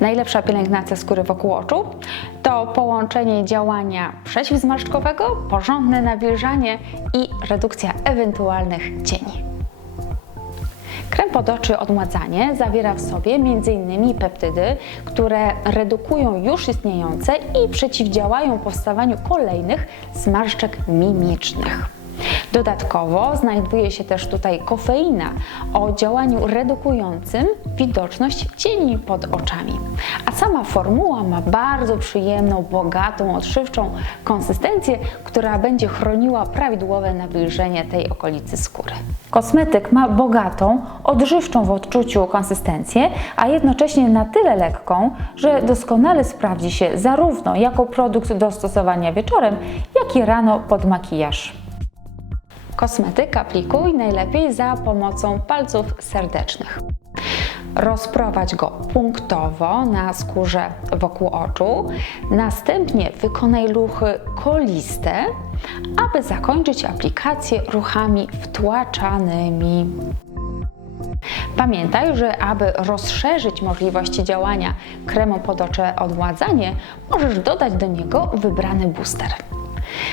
Najlepsza pielęgnacja skóry wokół oczu to połączenie działania przeciwzmarszczkowego, porządne nawilżanie i redukcja ewentualnych cieni. Krem pod oczy odmładzanie zawiera w sobie m.in. peptydy, które redukują już istniejące i przeciwdziałają powstawaniu kolejnych zmarszczek mimicznych. Dodatkowo znajduje się też tutaj kofeina o działaniu redukującym widoczność cieni pod oczami. A sama formuła ma bardzo przyjemną, bogatą, odżywczą konsystencję, która będzie chroniła prawidłowe nawilżenie tej okolicy skóry. Kosmetyk ma bogatą, odżywczą w odczuciu konsystencję, a jednocześnie na tyle lekką, że doskonale sprawdzi się zarówno jako produkt do stosowania wieczorem, jak i rano pod makijaż. Kosmetyk aplikuj najlepiej za pomocą palców serdecznych. Rozprowadź go punktowo na skórze wokół oczu. Następnie wykonaj ruchy koliste, aby zakończyć aplikację ruchami wtłaczanymi. Pamiętaj, że aby rozszerzyć możliwości działania kremu pod odmładzanie, możesz dodać do niego wybrany booster.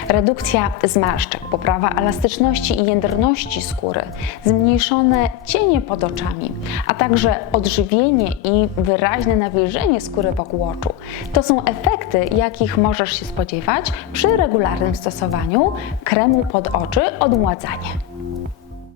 Redukcja zmarszczek, poprawa elastyczności i jędrności skóry, zmniejszone cienie pod oczami, a także odżywienie i wyraźne nawilżenie skóry wokół oczu to są efekty, jakich możesz się spodziewać przy regularnym stosowaniu kremu pod oczy odmładzanie.